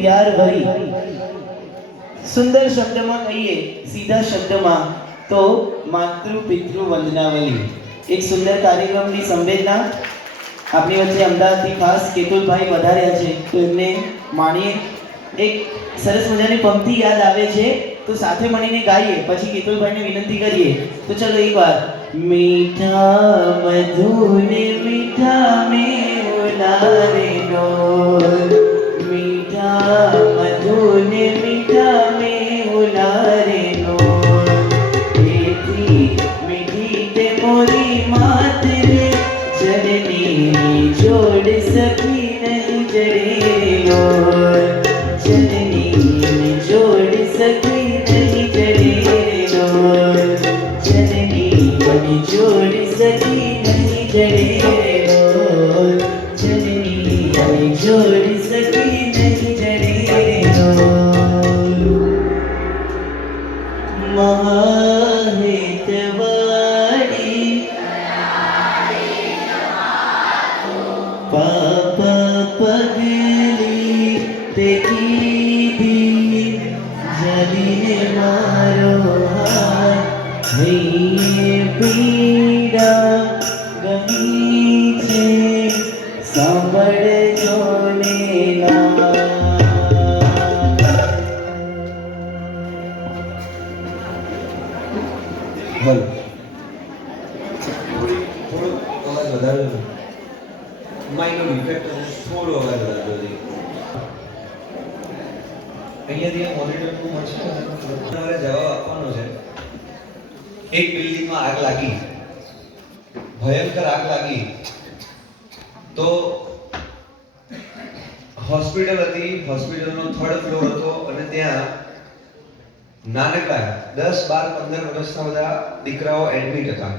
प्यार भरी सुंदर शब्द में कहिए सीधा शब्द में तो मातृ पितृ वंदनावली एक सुंदर कार्यक्रम की संवेदना अपनी वच्चे अमदावाद थी खास केतुलभाई વધાર્યા છે તો એમને માણીએ એક સરસ મજાની પંક્તિ યાદ આવે છે તો સાથે મળીને ગાઈએ પછી કેતુલભાઈને વિનંતી કરીએ તો ચલો એકવાર મીઠા મધુને મીઠા મેવલા રે ડોલ मीठा मधुने मीठा मेहुला रे डोल मीठी ते मोरी मात रे जननी जोड़ सकी नहीं जड़े डोल जननी जोड़ सकी नहीं जड़े डोल जननी जोड़ सकी नहीं जड़े डोल जननी जोड़ सकी नहीं जड़े डोल महाहितवाणी पापा पगली तेरी दी जलीने मारो हाथ हे पीड़ा गमी छे सांभळ जोने ना बोल થોડો અવાજ વધારે માઇનર ઇફેક્ટ થોડો અવાજ વધારે અહીંયાથી મોનિટરનું મળશે તમારે જવાબ આપવાનો છે એક બિલ્ડિંગમાં આગ લાગી ભયંકર આગ લાગી તો હોસ્પિટલ હતી હોસ્પિટલનો 3rd ફ્લોર હતો અને ત્યાં નાનકડા 10, 12, 15 વર્ષના બધા દીકરાઓ એડમિટ હતા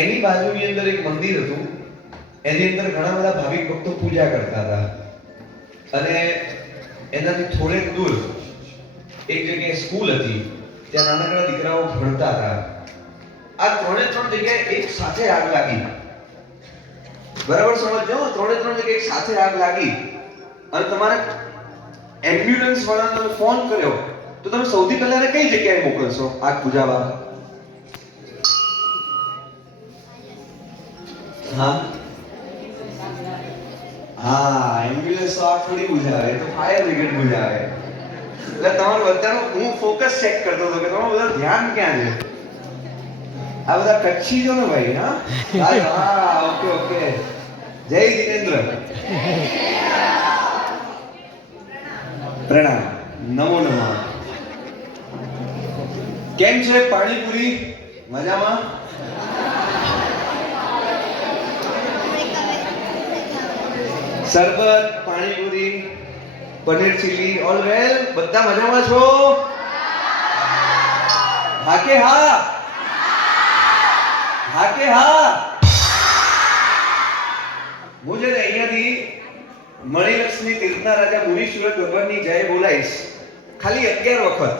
એની બાજુની અંદર એક મંદિર હતું એની અંદર ઘણા બધા ભાવિક ભક્તો પૂજા કરતા હતા અને એનાથી થોડેક દૂર એક જગ્યાએ સ્કૂલ હતી ત્યાં નાનકડા દીકરાઓ ભણતા હતા આ ત્રણે ત્રણ જગ્યાએ એક સાથે આગ લાગી બરાબર સમજો ત્રણે ત્રણ જગ્યાએ એક સાથે આગ લાગી અને તમારે એમ્બ્યુલન્સ વાળાને તમે ફોન કર્યો તો તમે સૌથી પહેલા એને કઈ જગ્યાએ મોકલશો આગ બુઝાવવા હા હા એમ્બ્યુલન્સ તો આગ થોડી બુઝાવે તો ફાયર બ્રિગેડ બુઝાવે એટલે તમારું બધાનું હું ફોકસ ચેક કરતો હતો કે તમારું બધા ધ્યાન ક્યાં છે આ બધા કચ્છી છો ને ભાઈ હા હા ઓકે ઓકે જય જીનેન્દ્ર પ્રણામ નમો નમઃ કેમ છે પાણીપુરી મજામાં શરબત panipuri paneer chilli all well બધા મજામાં છો હા કે હા હા કે હા હું જે અહીંયાથી મણિલક્ષ્મી તીર્થના રાજા મુનીશ્વર ભગવાનની જય બોલાઈશ ખાલી 11 વખત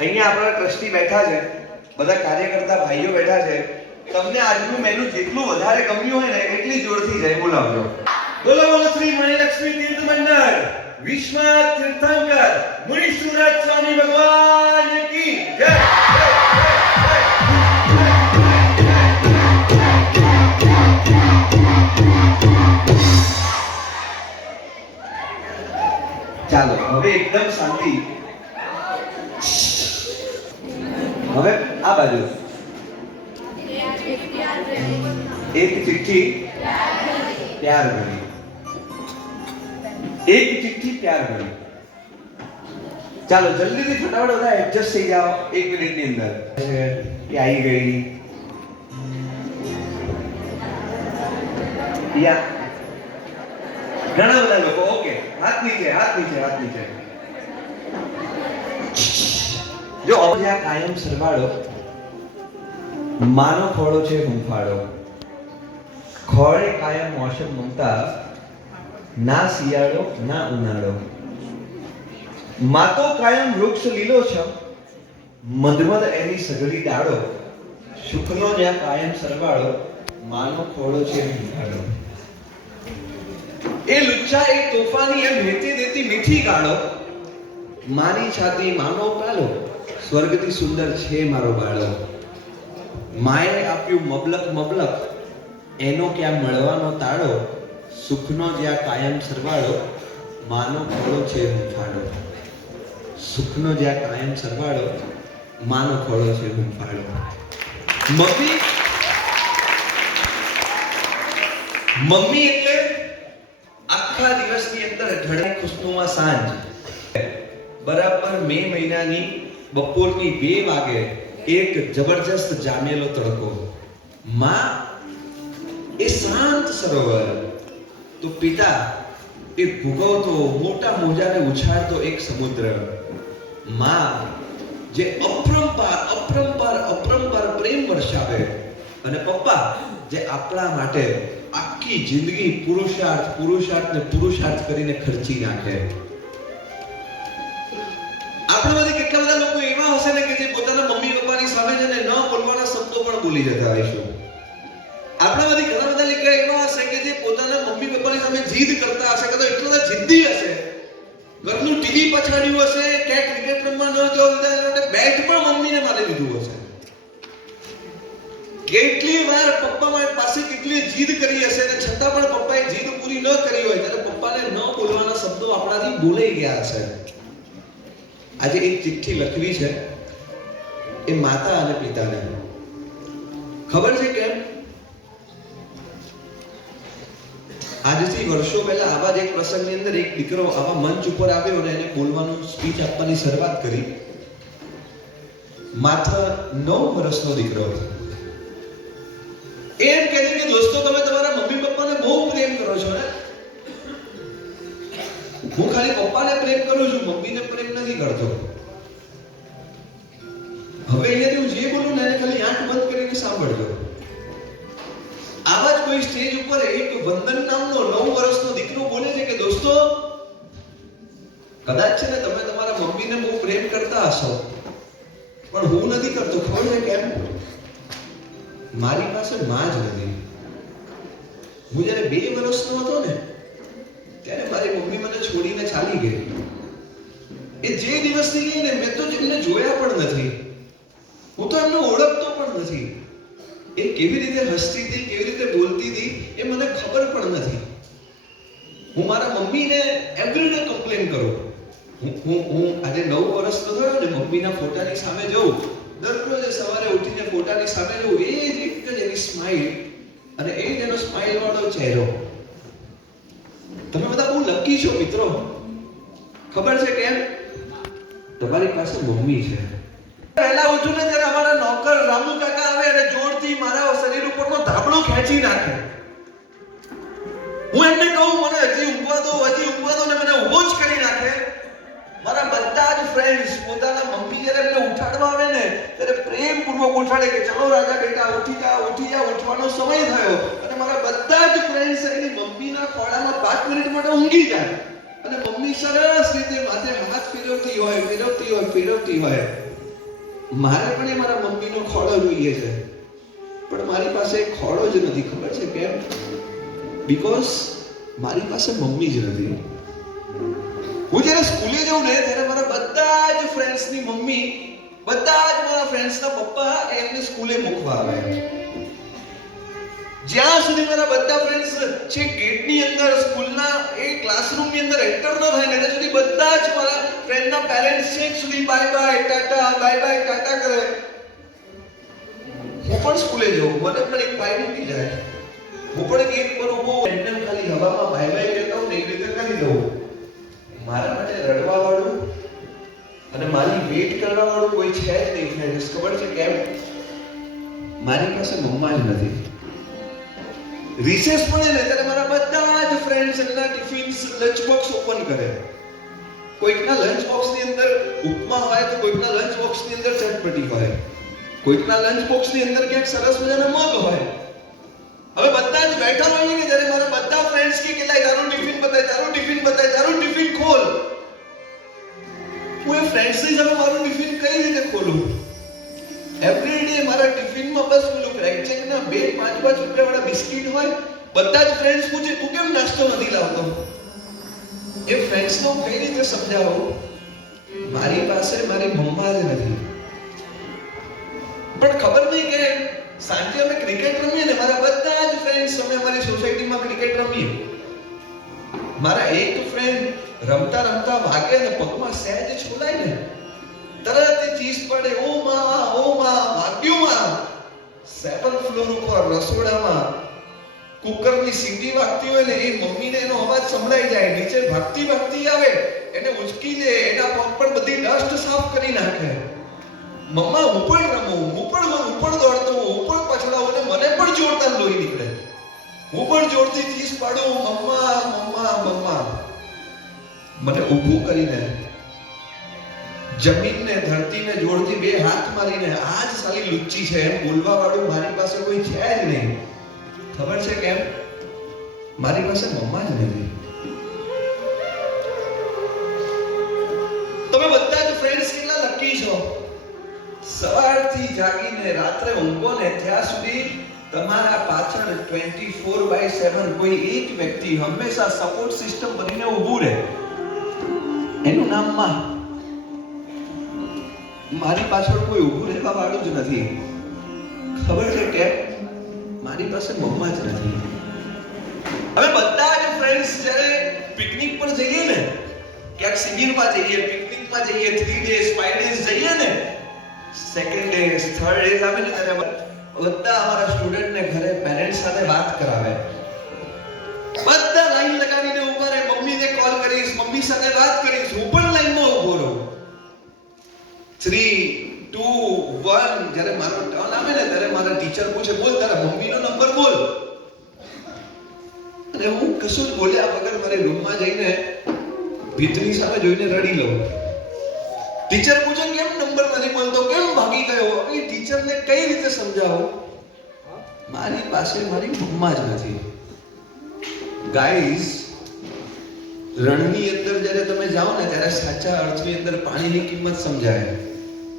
અહીંયા આપણા ટ્રસ્ટી બેઠા છે બધા કાર્યકર્તા ભાઈઓ બેઠા છે તમને આજનું મેનુ જેટલું વધારે ગમ્યું હોય ને એટલી જોરથી જય બોલાવજો બોલો બોલો શ્રી મણિલક્ષ્મી તીર્થ મંડળ વિશ્વનાથ તીર્થંકર મુનીશ્વર સ્વામી ભગવાન કી જય ચાલો હવે એકદમ શાંતિ હવે આ બાજુ એક ચિઠ્ઠી પ્યાર ભરી એક ચિઠ્ઠી પ્યાર ભરી ચાલો જલ્દીથી ફટાફટ બધા એડજસ્ટ થઈ જાઓ 1 મિનિટની અંદર કે આવી ગઈ યા ઘણા બધા લોકો ઓકે હાથ નીચે હાથ નીચે હાથ નીચે જો આ કાયમ સરવાળો માનો ખોળો છે હુંફાળો ખોળે કાયમ મોસમ મમતા ના શિયાળો ના ઉનાળો માતો કાયમ વૃક્ષ લીલો છે મધમદ એની સઘળી ડાળો સુખનો જ્યાં કાયમ સરવાળો માનો ખોળો છે હુંફાળો એ લુચ્ચા એ તોફાની એમ હેતી દેતી મીઠી ગાળો, મારી છાતી માનો પાલો, સ્વર્ગથી સુંદર છે મારો બાળો. માએ આપ્યું મબલક મબલક, એનો ક્યાં મળવાનો તાળો, સુખનો જ્યાં કાયમ સરવાળો, માનો ખોળો છે હૂંફાળો. સુખનો જ્યાં કાયમ સરવાળો, માનો ખોળો છે હૂંફાળો. મમ્મી એટલે આખા દિવસની અંદર ઢળાઈ ખુશનુમા સાંજ. બરાબર મે મહિનાની બપોરની 2 વાગે એક જબરજસ્ત જામેલો તડકો. માં એ શાંત સરોવર, તો પિતા એ ભૂગવતો મોટા મોજાને ઉછાળતો એક સમુદ્ર. માં જે અપરંપાર પ્રેમ વર્ષાવે, અને પપ્પા જે આપણા માટે આખી જિંદગી પુરુષાર્થ કરીને ખર્ચી નાખે. આપણામાંથી કેટલા બધા લોકો એવા હશે ને કે જે પોતાના મમ્મી પપ્પાની સામે જઈને ન બોલવાના શબ્દો પણ બોલી જતા હશે. આપણામાંથી ઘણા બધા લોકો એવા હશે કે જે પોતાના મમ્મી પપ્પાની સામે જીદ કરતા હશે, કદાચ એટલો બધા જિદ્દી હશે, ઘરનું ટીવી પછાડ્યું હશે, ક્યાંક ક્રિકેટ રમવા ન જવું એટલે બેટ પણ મમ્મીને મારી દીધું હશે. કેટલી વાર પપ્પા પાસે કેટલી જીદ કરી હશે ને છતાં પણ પપ્પાએ જીદ પૂરી ન કરી હોય ત્યારે પપ્પાને ન બોલવાના શબ્દો આપણાથી બોલાઈ ગયા હશે. આજે એક ચિઠ્ઠી લખવી છે એ માતા અને પિતાને. ખબર છે કેમ? આજથી વર્ષો પહેલા આવા જ એક પ્રસંગની અંદર એક દીકરો આવા મંચ ઉપર આવ્યો અને એને બોલવાનું સ્પીચ આપવાની શરૂઆત કરી. માત્ર 9 વર્ષનો દીકરો. એમ કહે છે કે દોસ્તો, તમે તમારા મમ્મી પપ્પાને બહુ પ્રેમ કરો છો ને? હું ખાલી પપ્પાને પ્રેમ કરું છું, મમ્મીને પ્રેમ નથી કરતો. હવે અહીંયાથી હું જે બોલું ને એને ખાલી આંખ બંધ કરીને સાંભળજો. આવા જ કોઈ સ્ટેજ ઉપર એક વંદન નામનો 9 વર્ષનો દીકરો બોલે છે કે દોસ્તો, કદાચ છે ને તમે તમારા મમ્મીને બહુ પ્રેમ કરતા હશો, પણ હું નથી કરતો. ખબર છે કેમ? મારી પાસે માં જ નથી. હું જ્યારે 2 વર્ષનો હતો ને ત્યારે મારી મમ્મી મને છોડીને ચાલી ગઈ. એ જે દિવસથી ગઈ ને મેં તો એમને જોયા પણ નથી. હું તો એમને ઓળખતો પણ નથી. એ કેવી રીતે હસતી હતી, કેવી રીતે બોલતી હતી એ મને ખબર પણ નથી. હું મારા મમ્મીને એવરીડે કમ્પ્લેન કરું. હું આજે 9 વર્ષનો થયો ને, મમ્મીના ફોટાની સામે જઉં, દરરોજ સવારે ઉઠીને ફોટાની સામે જઉં, એ જ એક જ એની સ્માઈલ અને એ જ એનો સ્માઈલ વાળો ચહેરો. તમે બધા બહુ લકી છો મિત્રો. ખબર છે કેમ? તમારી પાસે મમ્મી છે. પહેલા ઉઠું ને ત્યારે અમારા નોકર રામુ કાકા આવે અને જોરથી મારા શરીર ઉપરનો ધાબળો ખેંચી નાખે. હું એમને કહું મને હજી ઊંઘવા દો ને મને ઊભો જ કરી નાખે. મારા બધા જ ફ્રેન્ડ્સ પોતાના મમ્મી જ્યારે એમને ઉઠાડવા આવે ને ત્યારે પ્રેમપૂર્વક ઉઠાડે કે ચલો રાજા બેટા ઉઠી જા, ઉઠવાનો સમય થયો. અને મારા બધા જ ફ્રેન્ડ્સ એની મમ્મીના ખોળામાં 5 મિનિટ માટે ઊંઘી જાય અને મમ્મી સરસ રીતે માથે હાથ ફેરવતી હોય. મારે પણ એ મારા મમ્મીનો ખોળો જોઈએ છે, પણ મારી પાસે ખોળો જ નથી. ખબર છે કેમ? બીકોઝ મારી પાસે મમ્મી જ નથી. હું જ્યારે સ્કૂલે જાઉં ને ત્યારે મારા બધા જ ફ્રેન્ડ્સની મમ્મી, બધા જ મારા ફ્રેન્ડ્સના પપ્પા એમને સ્કૂલે મૂકવા આવે. જ્યાં સુધી મારા બધા ફ્રેન્ડ્સ છે ગેટની અંદર, સ્કૂલના એ ક્લાસરૂમની અંદર એન્ટર ન થાય ને ત્યાં સુધી બધા જ મારા ફ્રેન્ડના પેરેન્ટ્સ છેક સુધી બાય બાય ટાટા કરે. હું પણ સ્કૂલે જાઉં, મને પણ એક પાય મૂકી જાય. હું પણ ગેટ પર ઊભો એમને ખાલી હવામાં બાય કહેતા હું ને એ રીતે કરી દઉં. મારા માટે રડવા વાળું અને મારી વેટ કરવા વાળું કોઈ છે જ નહીં ફ્રેન્ડ્સ. ખબર છે કેમ? મારી પાસે મમ્મા જ નથી. રિસેસ પડે ને ત્યારે મારા બધા જ ફ્રેન્ડ્સ એના ટિફિન્સ લંચ બોક્સ ઓપન કરે. કોઈકના લંચ બોક્સની અંદર ઉપમા હોય તો કોઈકના લંચ બોક્સની અંદર ચટપટી હોય, કોઈકના લંચ બોક્સની અંદર ક્યાંક સરસ મજાના મગ હોય. હવે બધા જ બેઠા હોઈએ કે જ્યારે મારા બધા ફ્રેન્ડ્સ કે લાય તારું ટિફિન બતાય, તારું ટિફિન ખોલ. હું એ ફ્રેન્ડ્સની સામે મારું ટિફિન કઈ રીતે ખોલું? એવરી ડે મારા ટિફિનમાં બસ પેલું ક્રેકજેકના 2 5 રૂપિયા વાળા બિસ્કિટ હોય, બધા જ ફ્રેન્ડ્સ પૂછે તું કેમ નાસ્તો નથી લાવતો? એ ફ્રેન્ડ્સને હું કઈ રીતે સમજાવું? મારી પાસે મારી મમ્મા જ નથી. પણ ખબર નહીં કે સાંજે અમે ક્રિકેટ રમીએ ને, મારા બધા જ ફ્રેન્ડ્સ અમે અમારી સોસાયટીમાં ક્રિકેટ રમીએ. મારા એક ફ્રેન્ડ રમતા રમતા વાગે ને પગમાં સહેજ છોલાય ને તરત એ ચીસ પડે, ઓ માં વાગ્યું માં. 7th ફ્લોર ઉપર રસોડામાં કુકરની સીટી વાગતી હોય ને, એ મમ્મીને એનો અવાજ સંભળાઈ જાય, નીચે ભાગતી ભાગતી આવે, એને ઉચકી લે, એના પગ પર બધી ડસ્ટ સાફ કરી નાખે. મમ્મા હું પણ રમું, હું પણ દોડતો, હું પણ પછડાવું ને મને પણ જોરદાર લોહી નીકળે, હું પણ જોરથી ચીસ પાડું, મમ્મા. મને ઊભું કરીને જમીનને ધરતીને જોડતી બે હાથ મારીને આ જ સાલી લુચ્ચી છે એમ બોલવા વાળું મારી પાસે કોઈ છે જ નહીં. ખબર છે કેમ? મારી પાસે મમ્મા જ નથી. તમે બધા જ ફ્રેન્ડ્સ કેટલા લકી છો. સવારથી જાગીને રાત્રે ઊંઘો ને ત્યાં સુધી તમારા પાછળ 24/7 કોઈ એક વ્યક્તિ હંમેશા સપોર્ટ સિસ્ટમ બનીને ઊભું રહે. એનું નામ માં. મારી પાછળ કોઈ ઊભું રહેવા વાળું જ નથી. ખબર છે કેમ? મારી પાસે મમ્મા જ નથી. હવે બધા જ ફ્રેન્ડ્સ જ્યારે પિકનિક પર જઈએ ને, ક્યાંક શિબિરમાં જઈએ, પિકનિકમાં જઈએ, 3 days 5 days જઈએ ને, સેકન્ડ ડે થર્ડ ડે આવે ને ત્યારે બધા અમારા સ્ટુડન્ટને ઘરે પેરેન્ટ્સ સાથે વાત કરાવે. બધા લાઈન લગાવીને ઊભા રહે, મમ્મીને કોલ કરીશ, મમ્મી સાથે વાત કરીશ, હું પણ લાઈનમાં ઊભો રહું. 3 2 1 જ્યારે મારો ટર્ન આવે ને ત્યારે મારા ટીચર પૂછે, બોલ તારા મમ્મીનો નંબર બોલ. અને હું કશું જ બોલ્યા વગર મારી રૂમમાં જઈને ભીતની સામે જોઈને રડી લઉં. ટીચર પૂછે કેમ નંબર નથી બોલતો, કેમ ભાગી ગયો? હવે ટીચરને કઈ રીતે સમજાવું? મારી પાસે મારી મમ્મા જ નથી. ગાઈઝ, રણની અંદર જ્યારે તમે જાઓ ને ત્યારે સાચા અર્થની અંદર પાણીની કિંમત સમજાય.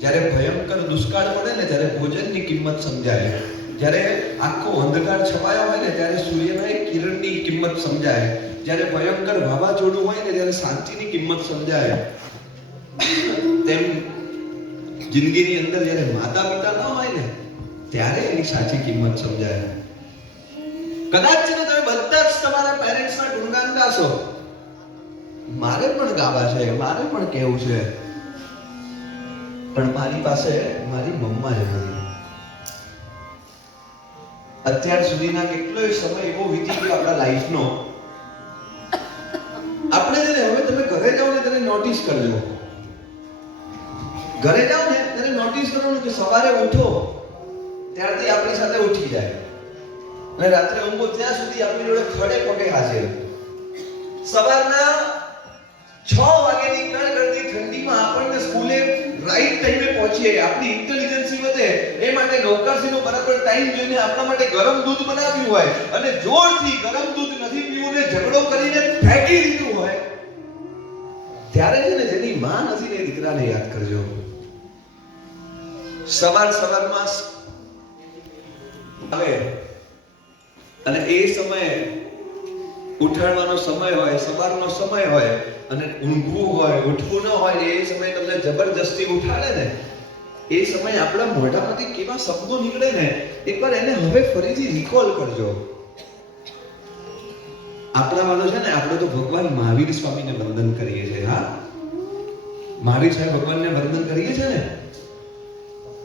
જ્યારે ભયંકર દુષ્કાળ પડે ને ત્યારે ભોજનની કિંમત સમજાય. જ્યારે આખો અંધકાર છવાયો હોય ને ત્યારે સૂર્યના એક કિરણની કિંમત સમજાય. જ્યારે ભયંકર વાવાઝોડું હોય ને ત્યારે શાંતિની કિંમત સમજાય. તેમ જિંદગીની અંદર જ્યારે માતા પિતા ન હોય ને ત્યારે એની સાચી કિંમત સમજાય. કદાચ છે ને તમે બધા જ તમારા પેરેન્ટ્સના ગુણગાન ગાશો. મારે પણ ગાવા છે, મારે પણ કહેવું છે, પણ મારી પાસે મારી મમ્મા જ નથી. અત્યાર સુધીના કેટલોય સમય એવો વીતી ગયો આપણા લાઈફનો. આપણે છે ને હવે તમે ઘરે જાઓ ને ત્યારે નોટિસ કરજો. ઘરે જાઓ ને ત્યારે નોટિસ કરવાનું કે સવારે ઉઠો ત્યારથી આપણી સાથે ઉઠી જાય અને રાત્રે ઊંઘો ત્યાં સુધી આપણી જોડે ખડે પગે હાજર. સવારના 6 વાગ્યાની કડકડતી ઠંડીમાં આપણને સ્કૂલે રાઈટ ટાઈમે પહોંચીએ, આપણી ઇન્ટેલિજન્સી વધે એ માટે નૌકરસીનો બરાબર ટાઈમ જોઈને આપણા માટે ગરમ દૂધ બનાવ્યું હોય અને જોરથી ગરમ દૂધ નથી પીવું ને ઝઘડો કરીને ફેંકી દીધું હોય, ત્યારે છે ને જેની માં નથી ને દીકરાને યાદ કરજો. સવારમાં આવે અને એ સમયે ઉઠાડવાનો સમય હોય, સવારનો સમય હોય અને ઊંઘવું હોય, ઉઠવું ન હોય, એ સમયે તમને જબરજસ્તી ઉઠાડે ને, એ સમયે આપણા મોઢામાંથી કેવા શબ્દો નીકળે ને એકવાર એને હવે ફરીથી રિકોલ કરજો. આપણા વાળો છે ને, આપણે તો ભગવાન મહાવીર સ્વામીને વંદન કરીએ છીએ. હા, મહાવીર સાહેબ ભગવાનને વંદન કરીએ છીએ ને.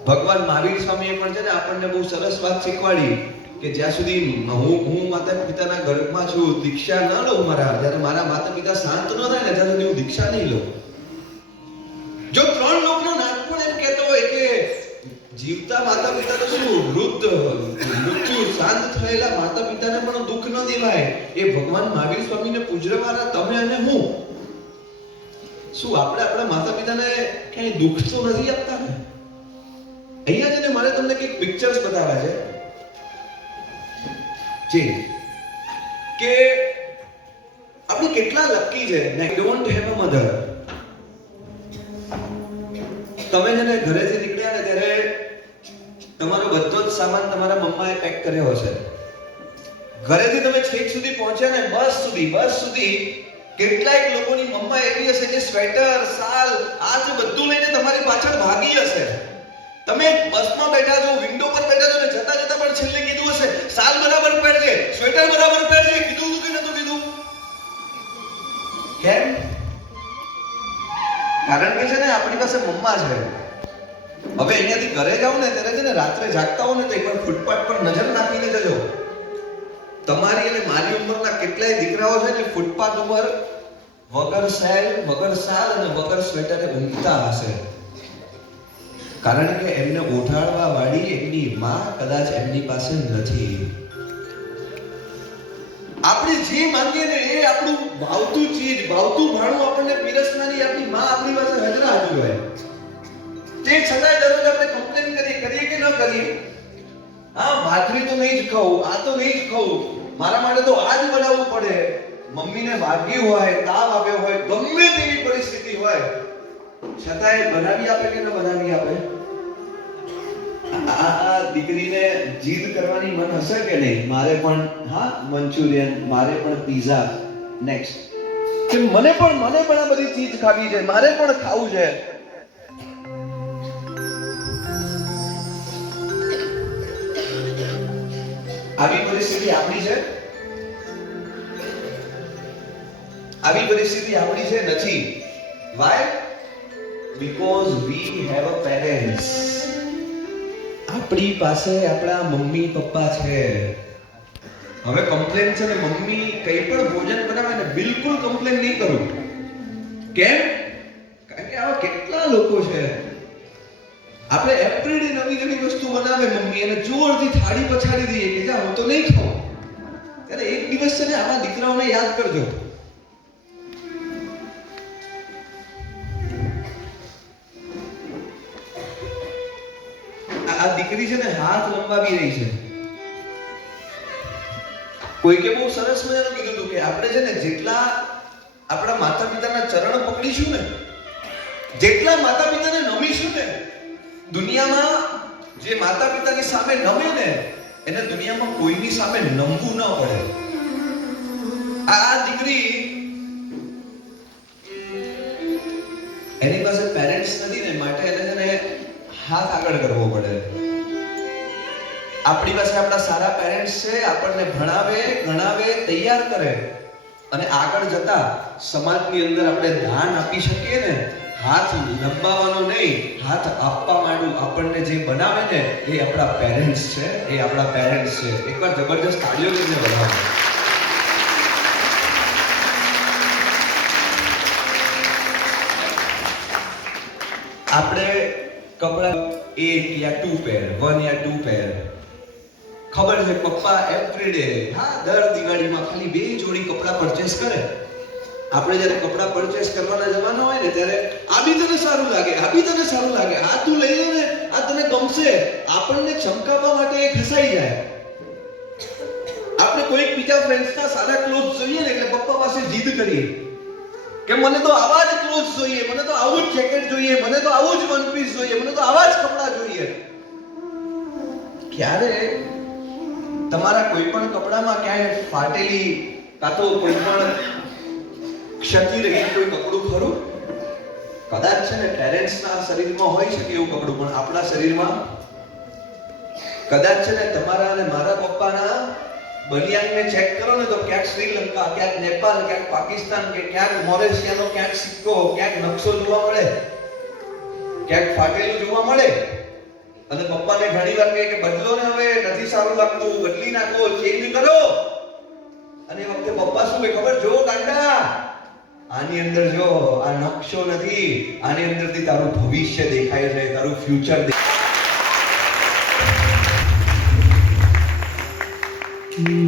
ભગવાન મહાવીર સ્વામીએ પણ છે ને આપણને બહુ સરસ વાત શીખવાડી કે જ્યાં સુધી હું માતા પિતાના ગર્ભમાં છું, દીક્ષા ન લઉં, જ્યારે મારા માતા પિતા શાંત ન થાય ને ત્યાં સુધી હું દીક્ષા નહીં લઉં. જો 3 લોકનો નાથ પણ એમ કહેતો હોય કે જીવતા માતા પિતા તો શું, મૃત્યુ શાંત થયેલા માતા પિતાને પણ દુઃખ ન દેવાય, એ ભગવાન મહાવીર સ્વામીને પૂજવાના તમે અને હું શું આપણે આપણા માતા પિતાને ક્યાંય દુઃખ તો નથી આપતા ને? અહીંયા છે ને મારે તમને કંઈક પિક્ચર્સ બતાવ્યા છે જી કે આપણે કેટલા લકી છે ને ડોન્ટ હેવ અ મધર. તમે જેને ઘરેથી નીકળ્યા ને ત્યારે તમારો બધો જ સામાન તમારા મમ્માએ પેક કર્યો હશે. ઘરેથી તમે છેક સુધી પહોંચ્યા ને બસ સુધી કેટલાક લોકોની મમ્મા એવી હશે જે સ્વેટર શાલ આ જે બધું લઈને તમારી પાછળ ભાગી હશે. તમે બસમાં બેઠા છો, વિન્ડો પર બેઠા છો ને જતા જતા પણ છેલ્લે કીધું હશે શાલ બરાબર પહેરજે, સ્વેટર બરાબર પહેરજે. કીધું કે નતું કીધું? કેમ? કારણ કે છે ને આપણી પાસે મમ્મા છે. હવે અહીંયાથી ઘરે જાવ ને ત્યારે છે ને રાત્રે જાગતા હો ને તો એકવાર ફૂટપાથ પર નજર નાખીને જજો. તમારી અને મારી ઉંમરના કેટલાય દીકરાઓ છે ને ફૂટપાથ ઉપર વગર સેલ, વગર શાલ અને વગર સ્વેટરે ઊંઘતા હશે. કારણ કે એમને ઓઠાડવા વાળી એમની માં કદાચ એમની પાસે નથી. આપણે જે માંગીએ ને એ આપણું ભાવતું ચીજ, ભાવતું ભાણું આપણને પીરસનારી આપણી માં આપણી પાસે હાજર હોય. તે છતાંય દરરોજ આપણે કમ્પ્લેન કરીએ કે ન કરીએ? હા, ભાખરી તો નહીં જ ખાવું, આ તો નહીં જ ખાવું, મારા માટે તો આ જ બનાવવું પડે. મમ્મીને વાગ્યું હોય, તાવ આવ્યો હોય, ગમે તેવી પરિસ્થિતિ હોય, છતાંય બનાવી આપે કે ન બનાવી આપે? આ દીકરીને જીદ કરવાની મન હશે કે નહીં? મારે પણ મંચુરિયન, મારે પણ પિઝા, નેક્સ્ટ કે મને પણ આ બધી ચીજ ખાવી છે, મારે પણ ખાવું છે. આવી પરિસ્થિતિ આપણી છે? આવી પરિસ્થિતિ આપણી છે નથી. Why? Because we have a parents. આપણી પાસે આપણા મમ્મી પપ્પા છે. હવે કમ્પ્લેન છે ને મમ્મી કઈ પણ ભોજન બનાવે ને બિલકુલ કમ્પ્લેન નહીં કરું. કેમ? કારણ કે આવા કેટલા લોકો છે. આપણે એવરીડે નવી વસ્તુ બનાવે મમ્મી અને જોરથી થાળી પછાડી દઈએ કે જા હું તો નહીં ખાઉં. ત્યારે એક દિવસ છે ને આવા દીકરાઓને યાદ કરજો. આ દીકરી છે ને હાથ લંબાવી રહી છે. કોઈકે બહુ સરસ મજાનું કીધું હતું કે આપણે છે ને જેટલા આપણા માતા પિતાના ચરણ પકડીશું ને, જેટલા માતા પિતાને નમીશું ને, દુનિયામાં જે માતા પિતાની સામે નમે ને એને દુનિયામાં કોઈની સામે નમવું ન પડે. આ દીકરી એની પાસે પેરેન્ટ્સ નથી ને માટે એને છે ને હાથ આગળ કરવો પડે. આપણી પાસે આપણા સારા પેરેન્ટ્સ છે, આપણને ભણાવે, ગણાવે, તૈયાર કરે અને આગળ જતા સમાજની અંદર આપણે દાન આપી શકીએ ને. હાથ લંબાવવાનો નહીં, હાથ આપવા માંડું. આપણને જે બનાવે ને એ આપણા પેરેન્ટ્સ છે, એ આપણા પેરેન્ટ્સ છે. એકવાર જબરજસ્ત તાળીઓ કરીને બનાવો. આપણે કપડા 1 યા 2 પેર, 1 યા 2 પેર. ખબર છે પપ્પા એવરીડે દર દિવાળીમાં ખાલી 2 જોડી કપડા પરચેસ કરે. આપણે જ્યારે કપડા પરચેસ કરવાના જવાના હોય ને ત્યારે આ બી તને સારું લાગે, આ બી તને સારું લાગે, આ તું લઈ લે ને, આ તને ગમશે. આપણને ચમકાવવા માટે એ ખસાઈ જાય. આપણે કોઈક બીજા ફ્રેન્ડ્સના સારા ક્લોથ જોઈએ ને એટલે પપ્પા પાસે જીદ કરીએ કે મને તો આવા જ ક્લોથ જોઈએ, મને તો આવું જ જેકેટ જોઈએ, મને તો આવું જ વન પીસ જોઈએ, મને તો આવા જ કપડા જોઈએ. ક્યારે તમારા કોઈ પણ કપડામાં ક્યાંય ફાટેલી કાં તો કોઈ પણ ક્ષતિ રહી કોઈ કપડું ખરું? કદાચ છે ને પેરેન્ટ્સના શરીરમાં હોય શકે એવું કપડું, પણ આપણા શરીરમાં કદાચ છે ને તમારા અને મારા પપ્પાના બનિયાનને ચેક કરો ને તો ક્યાંક શ્રીલંકા, ક્યાંક નેપાળ, ક્યાંક પાકિસ્તાન કે ક્યાંક મોરેશિયાનો ક્યાંક સિક્કો, ક્યાંક નકશો જોવા મળે, ક્યાંક ફાટેલું જોવા મળે. અને પપ્પાને ઘણીવાર કહે કે બદલો ને, હવે નથી સારું લાગતું, બદલી નાખો, ચેન્જ કરો. અને એ વખતે પપ્પા શું કહે ખબર? જો ગાંડા, આની અંદર જો આ નકશો નથી, આની અંદરથી તારું ભવિષ્ય દેખાય છે, તારું ફ્યુચર દેખાય.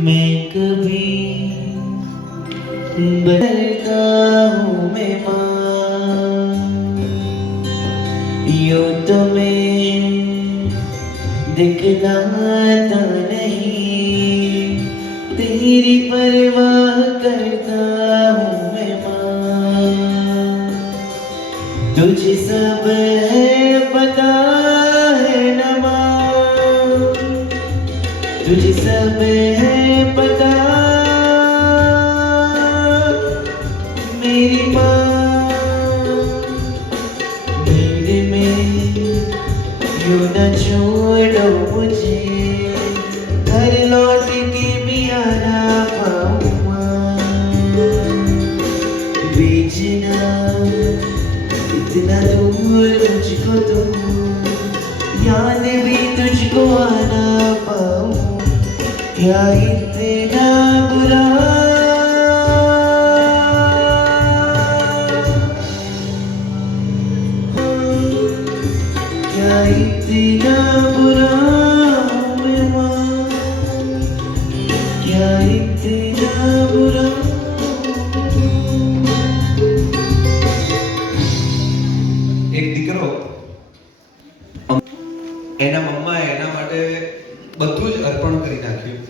मैं कभी बदलता हूँ मैं माँ, यूं तो मैं दिखलाता नहीं, तेरी परवाह करता हूँ मैं माँ. तुझे सब है पता है न माँ, तुझे सब है पता न छोड़ो मुझे, घर लौट के भी आना पाऊंगा, बेचना इतना दूर मुझको तुम, याद भी तुझको आना पाऊं, क्या इतना बुरा, क्या इतना बुरा मैं मां, क्या इतना बुरा. એક દીકરો એના મમ્માએ એના માટે બધું જ અર્પણ કરી નાખ્યું.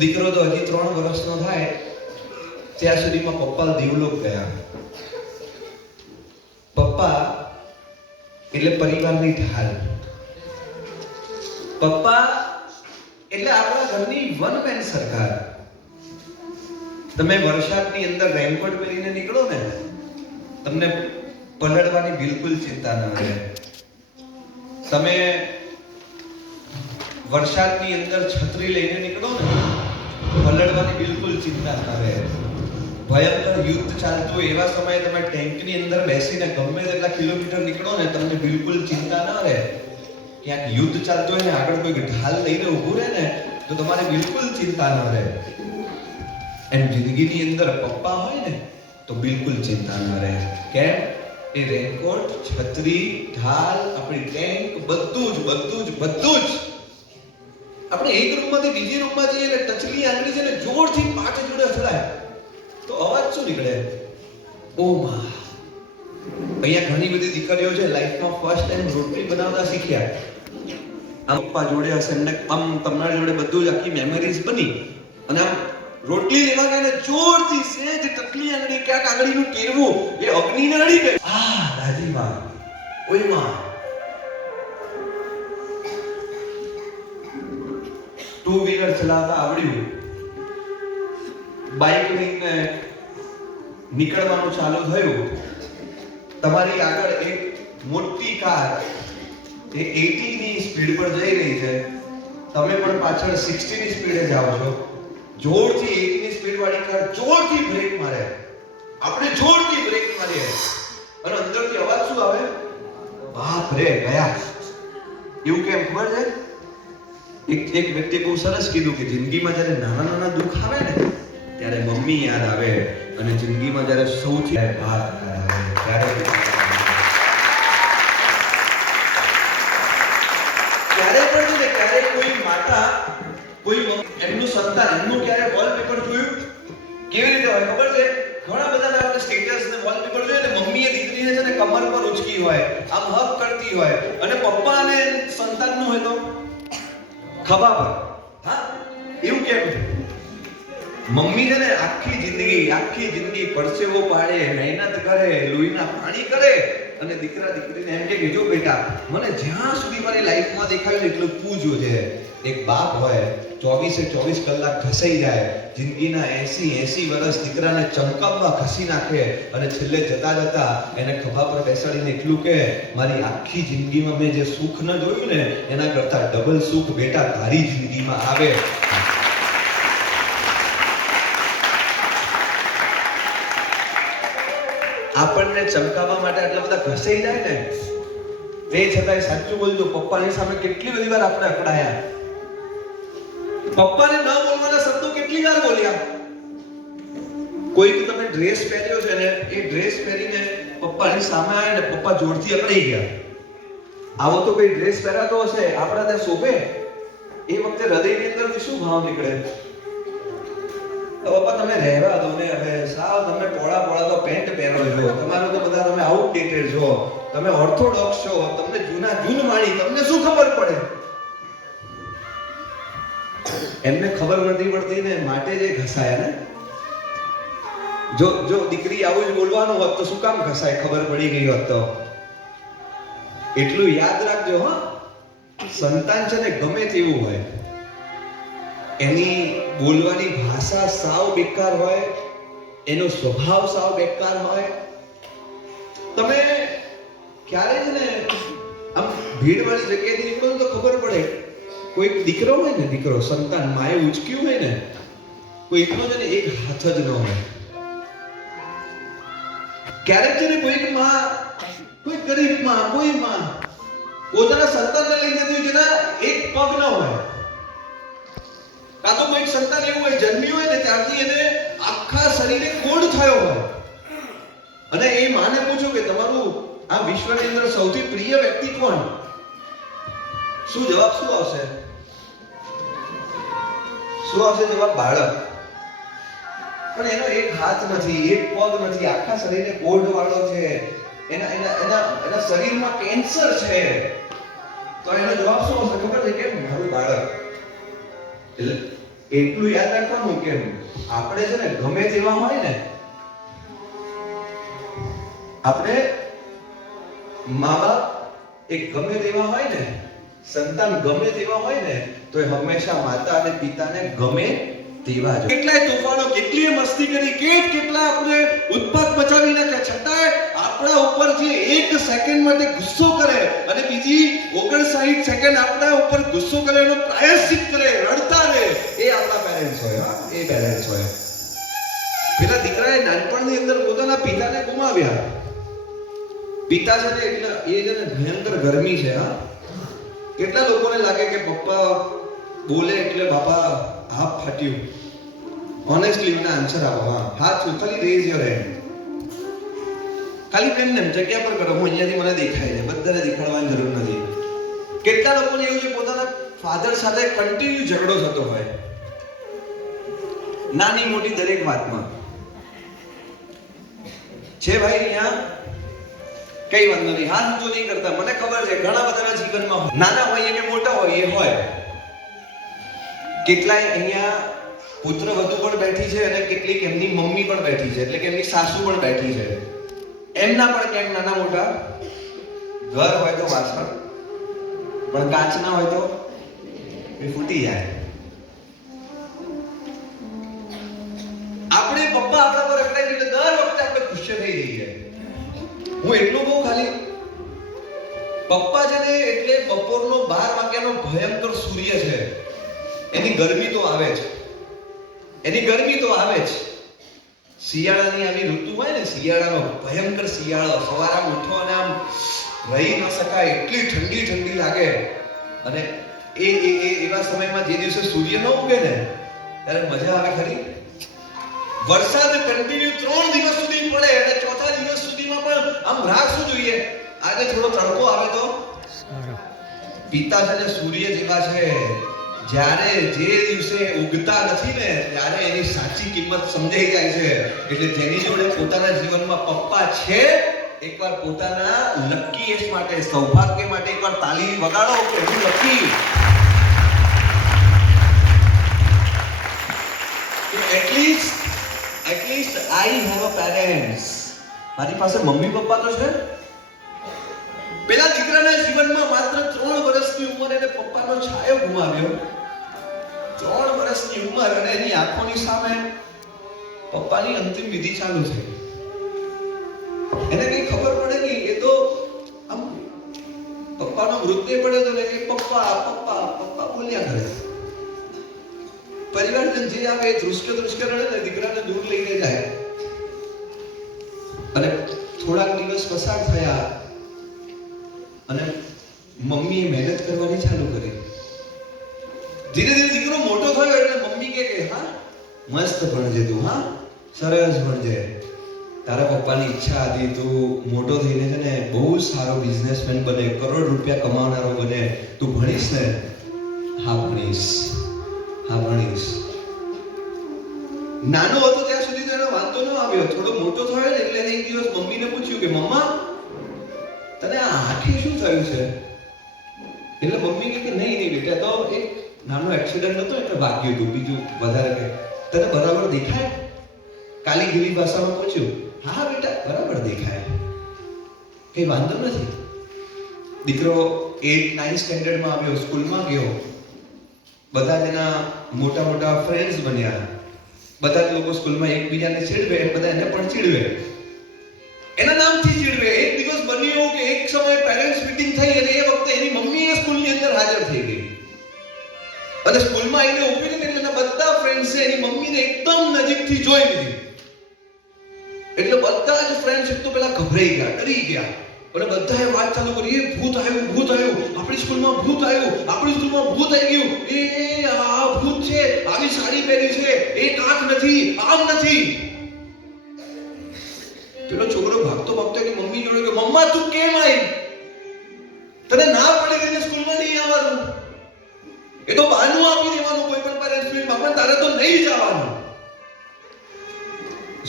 દીકરો તો હજી 3 વર્ષનો થાય ત્યાં સુધીમાં પપ્પા દેવલોક ગયા. પપ્પા એટલે પરિવારની ઢાલ. પપ્પા એટલે આપણા ઘરની વન મેન સરકાર. તમે વરસાદની અંદર રેનકોટ પહેરીને નીકળો ને, તમને પલળવાની બિલકુલ ચિંતા ન રહે. તમે વરસાદની અંદર છત્રી લઈને નીકળો ને, પલળવાની બિલકુલ ચિંતા ન રહે. ભયંકર યુદ્ધ ચાલતું હોય એવા સમયે તમે ટેન્કની અંદર બેસીને ગમે તેટલા કિલોમીટર નીકળો ને, તમને બિલકુલ ચિંતા ન રહે. ક્યાંક યુદ્ધ ચાલતું હોય ને આગળ કોઈ ઢાલ લઈને ઊભું રહે ને તો તમારે બિલકુલ ચિંતા ન રહે. એમ જિંદગીની અંદર પપ્પા હોય ને તો બિલકુલ ચિંતા ન રહે. કેમ? એ રેનકોટ, છત્રી, ઢાલ, આપણી ટેન્ક બધું જ આપણે એક રૂમમાંથી બીજી રૂમમાં જઈએ એટલે ટચલી આંગળી છે ને જોરથી 5 જોડે અથડાય તો અવાજ શું નીકળે? ઓ માં. અહીંયા ઘણી બધી દીકરીઓ છે લાઈફમાં ફર્સ્ટ ટાઈમ રોટલી બનાવતા શીખ્યા. આમ પપ્પા જોડે હશે ને આમ તમારા જોડે બધું જ આખી મેમરીઝ બની અને આમ રોટલી લેવા ગયા ને જોરથી સેજ ટકલી આંગળી ક્યાંક આંગળીનું કેરવું એ અગ્નિને અડી ગઈ. આ દાદી માં, ઓય માં. 2 વ્હીલર ચલાવતા આવડ્યું, બાઇક લઈને નીકળવાનું ચાલુ થયું. તમારી આગળ એક મોટી કાર એ 80 ની સ્પીડ પર જઈ રહી છે, તમે પણ પાછળ 60 ની સ્પીડે જાઓ છો. જોરથી 80 ની સ્પીડ વાળી કાર જોરથી બ્રેક મારે, આપણે જોરથી બ્રેક મારીએ અને અંદરથી અવાજ શું આવે? બાપ રે ગયા. એવું કેમ ખબર છે? એક વ્યક્તિએ બહુ સરસ કીધું કે જિંદગીમાં જ્યારે નાના નાના દુઃખ આવે ને ત્યારે મમ્મી યાદ આવે અને જિંદગીમાં જ્યારે સૌથી બાપ યાદ આવે ત્યારે પણ ને ક્યારે કોઈ માતા કોઈ એમનું સંતાન એમનું ક્યારે વોલપેપર જોયું? કેવી રીતે હોય ખબર છે? ઘણા બધાને આપણે સ્ટેટસ ને વોલપેપર જોઈએ ને મમ્મીએ દીકરીને છે ને કમર પર ઉચકી હોય, આમ હક કરતી હોય અને પપ્પા અને સંતાનનું હોય તો ખભા પર. હા, એવું કેમ? મમ્મી છે ને આખી જિંદગી પરસેવો પાડે, મહેનત કરે, લોહીના પાણી કરે અને દીકરા દીકરીને એમ કે જો બેટા મને જ્યાં સુધી મારી લાઈફમાં દેખાયું એટલું તું જોજે. એક બાપ હોય 24 કલાક ઘસાઈ જાય, જિંદગીના 80 વર્ષ દીકરાને ચમકાવવા ઘસી નાખે અને છેલ્લે જતા એને ખભા પર બેસાડીને એટલું કે મારી આખી જિંદગીમાં મેં જે સુખ ન જોયું ને એના કરતા ડબલ સુખ બેટા તારી જિંદગીમાં આવે. આપણને ચમકાવવા માટે આટલા બધા ઘસાઈ જાય ને તે છતાંય સાચું બોલજો, પપ્પાની સામે કેટલી બધી વાર આપણે અકળાયા. પપ્પાને ન બોલવાના શબ્દો કેટલી વાર બોલ્યા. કોઈક તમે ડ્રેસ પહેર્યો છે ને એ ડ્રેસ પહેરીને પપ્પાની સામે આવ્યા ને પપ્પા જોરથી અકળાઈ ગયા. આવો તો કોઈ ડ્રેસ પહેરાતો હશે આપણા ત્યાં શોભે? એ વખતે હૃદયની અંદરથી શું ભાવ નીકળે? તો પપ્પા તમે રહેવા દો ને હવે, સાવ તમે પોળા તો પેન્ટ પહેરો છો, તમારું તો બધા તમે આઉટડેટેડ છો, તમે ઓર્થોડોક્સ છો, તમને જૂન માણી, તમને શું ખબર પડે? એમને ખબર નથી પડતી ને માટે જે ઘસાયા ને. જો દીકરી આવું જ બોલવાનું હોત તો શું કામ ઘસાય? ખબર પડી ગઈ હોત તો. એટલું યાદ રાખજો હા, સંતાન છે ને ગમે તેવું હોય, એની બોલવાની ભાષા સાવ બેકાર હોય, એનો સ્વભાવ સાવ બેકાર હોય, તમે ક્યારે જ ને આમ ભીડવાળી જગ્યાએથી નીકળો તો ખબર પડે, કોઈક દીકરો હોય ને, દીકરો સંતાન માએ ઉચક્યું હોય ને, કોઈ એકલો જ ને એક હાથ જ ન હોય. ક્યારેક છે ને કોઈક માં, કોઈ ગરીબ માં, કોઈ માં પોતાના સંતાનને લઈ જતી હોય જેના એક પગ ન હોય, કાં તો કોઈક સંતાન એવું હોય જન્મ્યું હોય ને ત્યારથી એને આખા શરીરે કોડ થયો હોય, અને એ માને પૂછો કે તમારું આ વિશ્વની અંદર સૌથી પ્રિય વ્યક્તિ કોણ? શું જવાબ શું આવશે? શું આવશે જવાબ? બાળક. પણ એનો એક હાથ નથી, એક પગ નથી, આખા શરીરે કોડ વાળો છે, એના શરીરમાં કેન્સર છે, તો એનો જવાબ શું આવશે ખબર છે? કેમ? મારું બાળક. એટલે એટલું યાદ રાખવાનું કે આપણે છે ને ગમે તેવા હોય ને, આપણે મા બાપ એક ગમે તેવા હોય ને, સંતાન ગમે તેવા હોય ને, તો એ હંમેશા માતા અને પિતાને ગમે તેવા જ. કેટલાય તોફાનો, કેટલીય મસ્તી કરી, કેટલા આપણે ઉત્પાત મચાવી નાખ્યા, છતાંય આપણા ઉપર જે એક સેકન્ડ માટે ગુસ્સો કરે અને બીજી 59 સેકન્ડ આપણા ઉપર ગુસ્સો કરે, એનો પ્રાયશ્ચિત કરે, રડતા રહે, એ આપણા પેરેન્ટ્સ હોય. એ પેરેન્ટ્સ હોય. પેલા દીકરાએ નાનપણની અંદર પોતાના પિતાને ગુમાવ્યા. પિતા છે ને એટલે એ છે ને ભયંકર ગરમી છે. હા, કેટલા લોકોને લાગે કે પપ્પા બોલે એટલે બાપા હાથ ફાટ્યું? ઓનેસ્ટલી મને આન્સર આપો. હા, હાથ ખાલી રેઝ યોર હેન્ડ, ખાલી એમને જગ્યા પર કરો. હું અહીંયાથી મને દેખાય છે, બધાને દેખાડવાની જરૂર નથી. કેટલા લોકોને એવું છે પોતાના ફાધર સાથે કન્ટિન્યુ ઝઘડો થતો હોય, નાની મોટી દરેક વાતમાં. છે ભાઈ અહીંયા? કઈ વાંધો નહીં, હાથ ઊંચો નહીં કરતા. મને ખબર છે ઘણા બધાના જીવનમાં નાના હોય કે મોટા હોય એ હોય. કેટલાય અહીંયા પુત્ર વધુ પણ બેઠી છે અને કેટલીક એમની મમ્મી પણ બેઠી છે, એટલે કે એમની સાસુ પણ બેઠી છે. એમના પણ ક્યાંક નાના મોટા ઘર હોય તો વાસણ, પણ કાચના હોય તો એ ફૂટી જાય. આપણે પપ્પા આપણા પર રખડાય એટલે દર વખતે આપણે ગુસ્સે થઈ જઈએ. હું એટલું કહું ખાલી, પપ્પા છે ને એટલે બપોરનો 12 વાગ્યાનો ભયંકર સૂર્ય છે, એની ગરમી તો આવે જ, એની ગરમી તો આવે જ. શિયાળાની આવી ઋતુ હોય ને, શિયાળાનો ભયંકર શિયાળો, સવારે ઉઠો અને આમ રહી ન શકાય, એટલી ઠંડી ઠંડી લાગે. અને એવા સમયમાં જે દિવસે સૂર્ય ન ઉગે ને ત્યારે મજા આવે ખરી. વરસાદ કન્ટિન્યુ 3 દિવસ સુધી પડે અને ચોથા દિવસ સુધીમાં પણ આમ રાહ શું જોઈએ? આજે થોડો તડકો આવે તો. પિતા છે ને સૂર્ય જેવા છે, જ્યારે જે દિવસે ઉગતા નથી ને ત્યારે એની સાચી કિંમત સમજાઈ જાય છે. એટલે જેની જોડે પોતાના જીવનમાં પપ્પા છે, એકવાર પોતાના લકી એસ માટે, સૌભાગ્ય માટે એકવાર તાલી વગાડો કે હું lucky. At least I have a parents. મારી પાસે મમ્મી પપ્પા તો છે. પેલા દીકરાના જીવનમાં માત્ર 3 વર્ષની ઉંમરે એને પપ્પાનો છાયો ગુમાવ્યો. 3 વર્ષની ઉંમર અને એની આંખોની સામે પપ્પાની અંતિમ વિધિ ચાલુ થઈ. એને કઈ ખબર પડે નહીં, એ તો આમ પપ્પાનો મૃત્યુ પડે તો એ પપ્પા પપ્પા પપ્પા બોલ્યા કરે. પરિવારજન જે આવે એ ધ્રુસકે રડે ને દીકરાને દૂર લઈને જાય. અને થોડાક દિવસ પસાર થયા અને મમ્મીએ મહેનત કરવાની ચાલુ કરી. ધીરે ધીરે દીકરો મોટો થયો એટલે મમ્મી કે હા મસ્ત ભણજે તું, હા સરસ ભણજે, તારા પપ્પાની ઈચ્છા હતી તું મોટો થઈને છે ને બહુ સારો બિઝનેસમેન બને, કરોડ રૂપિયા કમાવનારો બને, તું ભણીશ ને? હા ભણીશ, હા ભણીશ. નાનો હતો ત્યાં સુધી તો એનો વાંધો ન આવ્યો. થોડો મોટો થયો ને એટલે એક દિવસ મમ્મીને પૂછ્યું કે મમ્મા તને આ આંખે શું થયું છે? એટલે મમ્મી કહે કે નહીં બેટા, તો એક નાનો એક્સિડન્ટ હતો એટલે વાગ્યું હતું, બીજું વધારે કે તને બરાબર દેખાય? કાલીગીરી ભાષામાં પૂછ્યું. હા બેટા બરાબર દેખાય, કઈ વાંધો નથી. દીકરો 8-9 સ્ટેન્ડર્ડમાં આવ્યો, સ્કૂલમાં ગયો, બધા તેના મોટા મોટા ફ્રેન્ડ્સ બન્યા. બધા જ લોકો સ્કૂલમાં એકબીજાને ચીડવે, બધા એને પણ ચીડવે, એના નામથી ચીડવે. એક દિવસ બન્યું કે એક સમય પેરેન્ટ્સ મીટિંગ થઈ અને એ અને સ્કૂલમાં આવીને ઊભી રહી એટલે એના બધા ફ્રેન્ડ્સે એની મમ્મીને એકદમ નજીકથી જોઈ લીધી. એટલે બધા જ ફ્રેન્ડ્સ એક તો પેલા ગભરાઈ ગયા, ડરી ગયા. અને બધાએ વાત ચાલુ કરી, એ ભૂત આવ્યું, આપણી સ્કૂલમાં ભૂત આવ્યું, આપણી સ્કૂલમાં ભૂત આવી ગયું, એ આ ભૂત છે, આવી સાડી પહેરી છે, એ કાંક નથી, આમ નથી. પેલો છોકરો ભાગતો એની મમ્મી જોડે કે મમ્મા તું કેમ આવી? તને ના પડે કે સ્કૂલમાં નહીં આવવાનું? એ તો બહાનું આપી દેવાનું કોઈ પણ પેરેન્ટ્સ મીટ માં, તારે તો નહીં જવાનું.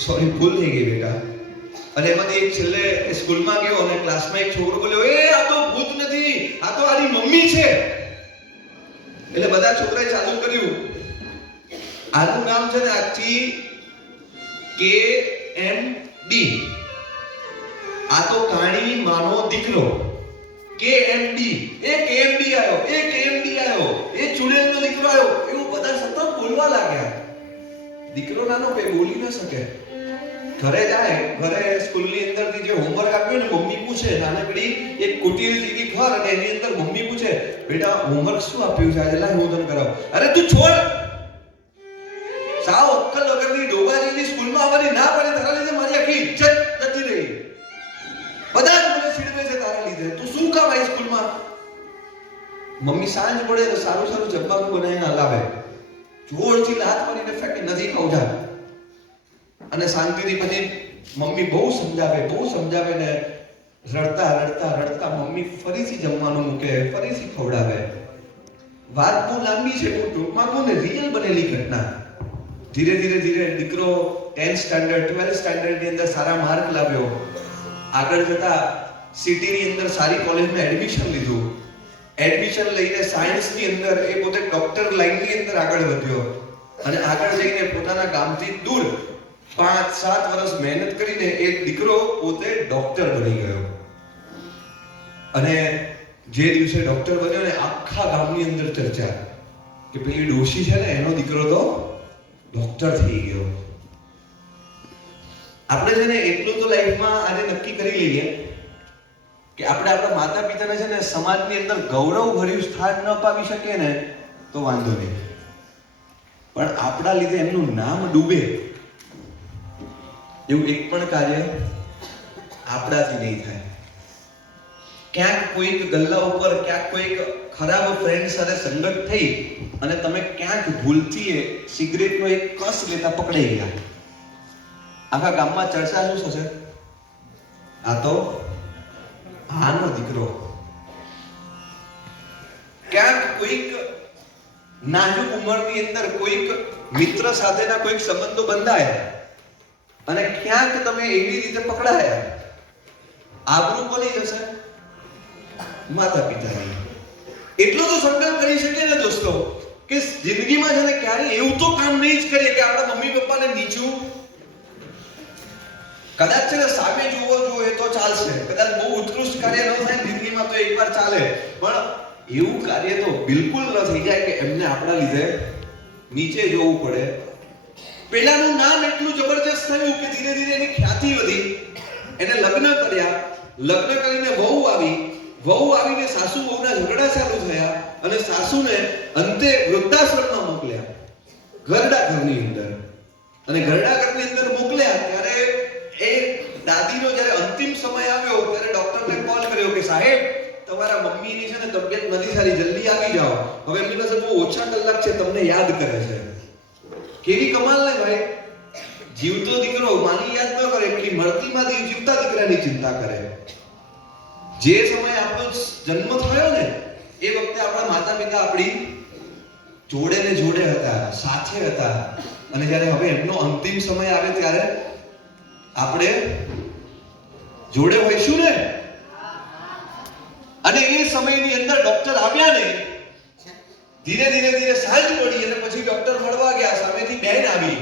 સોરી, ભૂલ થઈ ગઈ બેટા. અને એમાંથી એક છેલ્લે સ્કૂલમાં ગયો અને ક્લાસમાં એક છોકરો બોલ્યો, એ આ તો ભૂત નથી, આ તો આની મમ્મી છે. એટલે બધા છોકરાએ ચાલુ કર્યું. આનું નામ છે ને આજથી KMD. આ તો કાણી માનો દીકરો. KMD. એ KMD આવ્યો, એ KMD આવ્યો, એ ચુડેલનો દીકરો આવ્યો. એવું બધા સતત બોલવા લાગ્યા. દીકરો નાનો કે બોલી ન શકે. ઘરે જાય, ઘરે સ્કૂલની અંદરથી જે હોમવર્ક આપ્યું ને મમ્મી પૂછે, નાનકડી એક કુટીર જેવી ઘર અને એની અંદર મમ્મી પૂછે, બેટા હોમવર્ક શું આપ્યું છે આજે? લાય હું તને કરાવું. અરે તું છોડ, સાવ અક્કલ વગરની ડોબા જેવી સ્કૂલમાં આવવાની ના પડે, તારા લીધે મારી આખી ઇજ્જત જતી રહી. બધા જ મને છીડવે છે તારા લીધે. તું શું કામ આવી સ્કૂલમાં? મમ્મી સાંજ પડે તો સારું સારું જમવાનું બનાવીને હલાવે, જોરથી લાત મારીને ફેંકે, નથી ખાવું જા. અને શાંતિથી પછી મમ્મી બહુ સમજાવે ને રડતા મમ્મી ફરીથી જમવાનું મૂકે, ફરીથી ખવડાવે. વાત બહુ લાંબી છે, બહુ ટૂંકમાં કહું ને રિયલ બનેલી ઘટના. ધીરે ધીરે દીકરો 10th સ્ટાન્ડર્ડ 12th સ્ટાન્ડર્ડ ની અંદર સારા માર્ક લાવ્યો. આગળ જતા સિટીની અંદર સારી કોલેજમાં એડમિશન લીધું. એડમિશન લઈને સાયન્સની અંદર એ પોતે ડોક્ટર લાઈનની અંદર આગળ વધ્યો. અને આગળ જઈને પોતાના ગામથી દૂર 5-7 વર્ષ મહેનત કરીને એ દીકરો પોતે ડોક્ટર બની ગયો. અને જે દિવસે ડોક્ટર બન્યો ને આખા ગામની અંદર ચર્ચા કે પેલી ડોશી છે ને એનો દીકરો તો ડોક્ટર થઈ ગયો. આપણે છે ને એટલું તો લાઈફમાં આજે નક્કી કરી લઈએ કે આપણે આપણા માતા પિતાને છે ને સમાજની અંદર ગૌરવ ભર્યું સ્થાન ન અપાવી શકીએ ને તો વાંધો નહીં, પણ આપણા લીધે એમનું નામ ડૂબે એવું એક પણ કાર્ય આપણાથી નહીં થાય. ક્યાંક કોઈક ગલ્લા ઉપર, ક્યાંક કોઈક ખરાબ ફ્રેન્ડ સાથે સંગત થઈ અને તમે ક્યાંક ભૂલથી સિગરેટનો એક કસ લેતા પકડાઈ ગયા, આખા ગામમાં ચર્ચા શું થશે? આ તો આનો દીકરો. ક્યાંક કોઈક નાજુક ઉંમરની અંદર કોઈક મિત્ર સાથેના કોઈક સંબંધો બંધાયા અને ક્યાંક તમે એવી રીતે પકડાયા, આબરૂ કોની જશે? માતા પિતાની. એટલો તો સંકલ્પ કરી શકીએ ને દોસ્તો કે જિંદગીમાં છે ને ક્યારે એવું તો કામ નહીં જ કરીએ કે આપણા મમ્મી પપ્પાને નીચું. કદાચ છે ને સામે જોવો જોઈએ તો ચાલશે, કદાચ બહુ ઉત્કૃષ્ટ કાર્ય ન થાય જિંદગીમાં તો એકવાર ચાલે, પણ એવું કાર્ય તો બિલકુલ ન થઈ જાય કે એમને આપણા લીધે નીચે જોવું પડે. પેલાનું નામ એટલું જબરજસ્ત થયું કે ધીરે ધીરે એની ખ્યાતિ વધી. એને લગ્ન કર્યા, લગ્ન કરીને વહુ આવીને સાસુ વહુના ઝઘડા ચાલુ થયા અને સાસુને અંતે વૃદ્ધાશ્રમમાં મોકલ્યા, ઘરડા ઘરની અંદર. અને ઘરડા ઘરની અંદર મોકલ્યા ત્યારે એ દાદીનો જ્યારે અંતિમ સમય આવ્યો ત્યારે ડોક્ટરને કોલ કર્યો કે સાહેબ તમારા મમ્મીની છે ને તબિયત નથી સારી, જલ્દી આવી જાઓ. હવે એમની પાસે બહુ ઓછા કલાક છે, તમને યાદ કરે છે. કેવી કમાલ ને ભાઈ, જીવતો દીકરો માની યાદ ન કરે, પેલી મરતીમાંથી જીવતા દીકરાની ચિંતા કરે. જે સમયે આપણો જન્મ થયો ને એ વખતે આપણા માતા પિતા આપણી જોડે ને જોડે હતા, સાથે હતા. અને જ્યારે હવે એમનો અંતિમ સમય આવે ત્યારે આપણે જોડે હોઈશું ને. અને એ સમયની અંદર ડોક્ટર આવ્યા ને, ધીરે ધીરે સાંજ પડી અને પછી ડોક્ટર મળવા ગયા. સામેથી બેન આવી,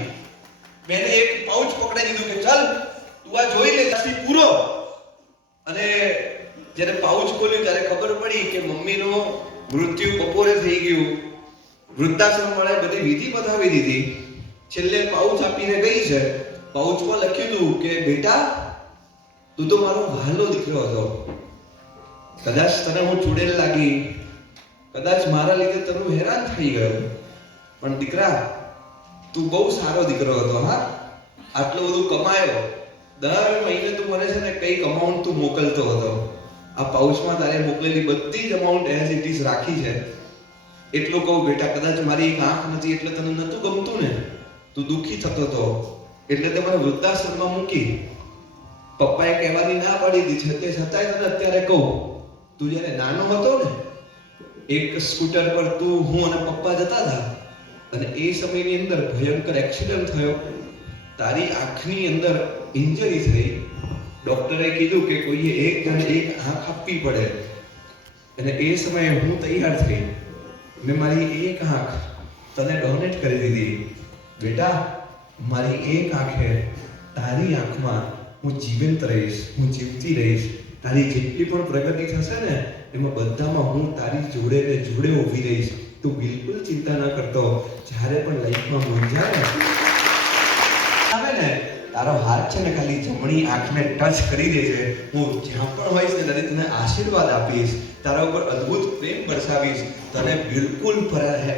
બેને એક પાઉચ પકડાઈ દીધું કે ચાલ તું આ જોઈ લે ત્યાંથી પૂરો. અને જ્યારે પાઉચ ખોલ્યું ત્યારે ખબર પડી કે મમ્મીનો મૃત્યુ બપોરે થઈ ગયું. વૃદ્ધાશ્રમ વાળાએ બધી વિધિ બતાવી દીધી. છેલ્લે પાઉચ આપીને ગઈ છે. પાઉચમાં લખ્યું હતું કે બેટા તું તો મારો વહાલો દીકરો હતો, કદાચ તને હું ચૂડેલ લાગી, કદાચ મારા લીધે તને હેરાન થઈ ગયો, પણ દીકરા, તું બહુ સારો દીકરો હતો. હા, આટલું બધું કમાયો, દર મહિને તું મને છે ને કંઈક અમાઉન્ટ તું મોકલતો હતો. આ પાઉચમાં તારે મોકલેલી બધી જ અમાઉન્ટ એઝ ઇટ ઇઝ રાખી છે. એટલું કહું બેટા, કદાચ મારી એક આંખ નથી એટલે તને નતું ગમતું ને, તું દુઃખી થતો હતો એટલે તે મને વૃદ્ધાશ્રમમાં મૂકી. પપ્પાએ કહેવાની ના પાડી દીધી છે, તે છતાંય તને અત્યારે કહું, તું જ્યારે નાનો હતો ને, એક સ્કૂટર પર તું, હું અને પપ્પા જતા હતા અને એ સમયની અંદર ભયંકર એક્સિડન્ટ થયો. તારી આંખની અંદર ઇન્જરી થઈ. ડોક્ટરે કીધું કે કોઈએ એક જણે એક આંખ આપવી પડે અને એ સમયે હું તૈયાર થઈ. મેં મારી એક આંખ તને ડોનેટ કરી દીધી. બેટા, મારી એક આંખે તારી આંખમાં હું જીવંત રહીશ, હું જીવતી રહીશ. તારી જેટલી પણ પ્રગતિ થશે ને એમાં બધામાં હું તારી જોડે ને જોડે ઊભી રહીશ. તું બિલકુલ ચિંતા ન કરતો. જ્યારે પણ લાઈફમાં મૂંઝાય આવે ને, તારો હાથ છે ને ખાલી જમણી આંખને ટચ કરી દેજે. હું જ્યાં પણ હોઈશ ને ત્યારે તને આશીર્વાદ આપીશ, તારા ઉપર અદ્ભુત પ્રેમ બરસાવીશ. તને બિલકુલ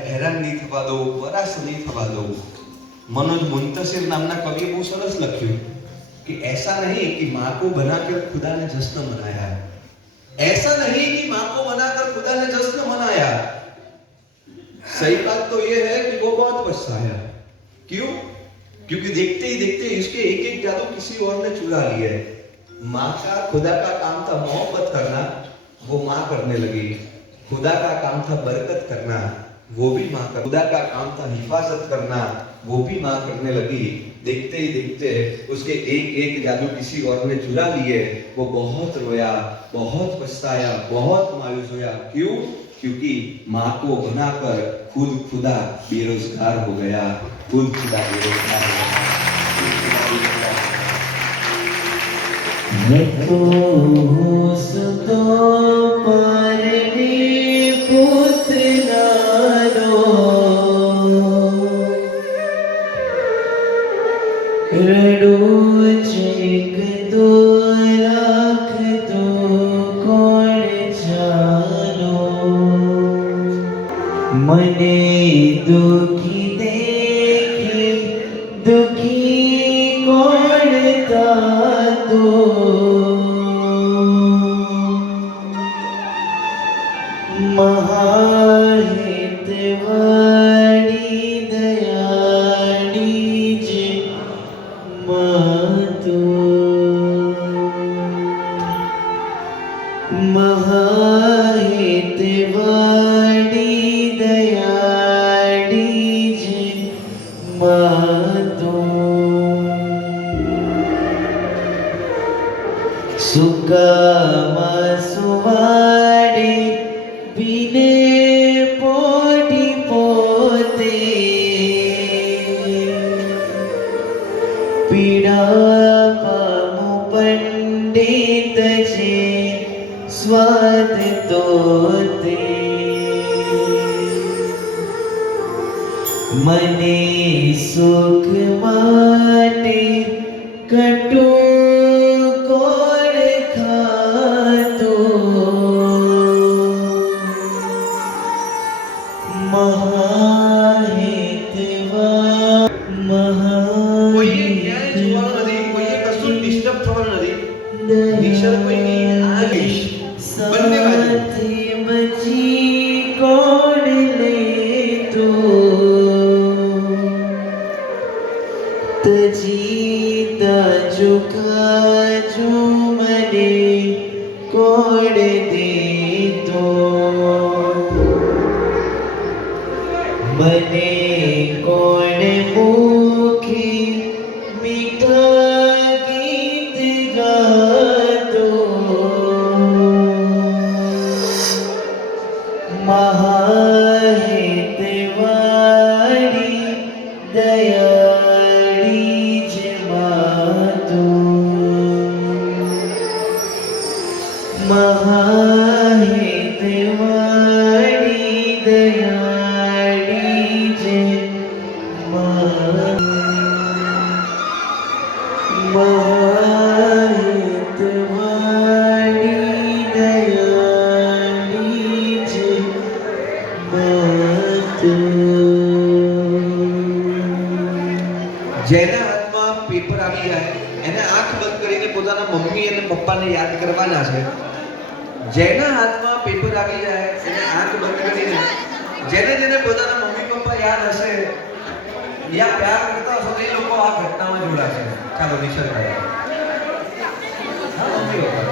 હેરાન નહીં થવા દઉં, પરાસ્ત નહીં થવા દઉં. मनोज मुंतशिर नामना कवि बहुत सरस लख्યું कि ऐसा नहीं कि माँ को बनाकर खुदा ने जश्न मनाया, ऐसा नहीं कि माँ को बनाकर खुदा ने जश्न मनाया. सही बात तो ये है कि वो बहुत पछताया. क्यों? क्योंकि देखते ही देखते इसके एक एक जादू किसी और ने चुरा लिए. माँ का खुदा का काम था मोहब्बत करना, वो माँ करने लगी. खुदा का काम था बरकत करना, वो भी माँ कर. खुदा का काम था हिफाजत करना, वो भी माँ करने लगी. देखते ही देखते उसके एक एक जादू किसी और ने चुरा लिए. वो बहुत रोया, बहुत पछताया, बहुत मायूस हुआ. क्यों? क्योंकि माँ को बनाकर खुद खुदा बेरोजगार हो गया. खुद खुदा बेरोजगार हो गया. रखो सुतो परने पुतनारो, रडो चेक 2 लाख तो कोण जानो. मने दुखी देखे दुखी कोण तातो. महाहितवाणी दयाणी जे मातो. महाहितवाणी दयाणी जे मातो. सुकामा सुवाडे बिने पोटी पोते. पीड़ा पामु पंडित जे स्वाद तोते. मने सुख माटे कटु कोण खातो. કોઈએ ક્યાંય જોવાનું નથી, કોઈએ કશું ડિસ્ટર્બ થવાનું નથી. નિશર કોઈની આવીશ બંને બાજુ. बची कौन लेतो. तजीता झुका जो मने कोण देतो. मने कोण मुखे मीठा गीत गातो. महाहितवाणी दयाणी जे मातो. महाहितवाणी दयाणी जे मातो. महाहितवाणी दयाणी जे मातो. કરીને પોતાના મમ્મી અને પપ્પાને યાદ કરવાના છે. જેના હાથમાં પેપર આવી જાય એને આંખ બંધ કરીને જેને જેને પોતાના મમ્મી પપ્પા યાદ હશે યા પ્યાર કરતા હશો તો એ લોકો આ ઘટનામાં જોડાશે. ચાલો નિશર કરો. હા, મમ્મી પપ્પા.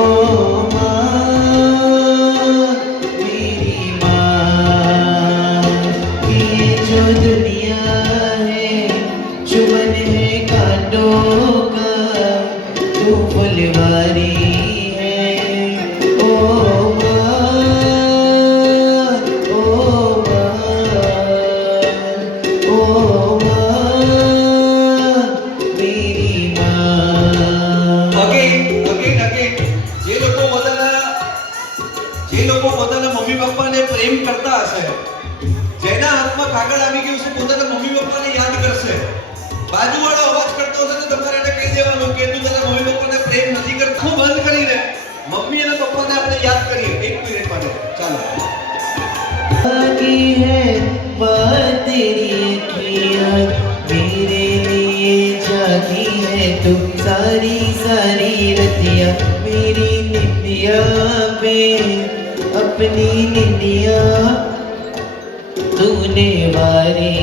ओ मेरी माँ, ये जो दुनिया है चुमन है कांटों का, तू फुलवारी है. ओ माँ, ओ मेरी माँ. અગેન જે લોકો પોતાના મમ્મી પપ્પાને પ્રેમ કરતા હશે, જેના હાથમાં કાગળ આવી ગયું છે પોતાના મમ્મી પપ્પાને યાદ કરશે, બાજુવાળો અવાજ કરતો હશે તો તમારે એને કહી દેવાનું કે તું તારા મમ્મી પપ્પાને પ્રેમ નથી કરતો. બંધ કરીને મમ્મી અને પપ્પાને આપણે યાદ કરીએ 1 મિનિટ માટે. ચાલો. की है बात तेरी अखियाँ, मेरे लिए जागी है तू सारी सारी रतिया, मेरी निंदिया पे अपनी निंदिया तूने वारी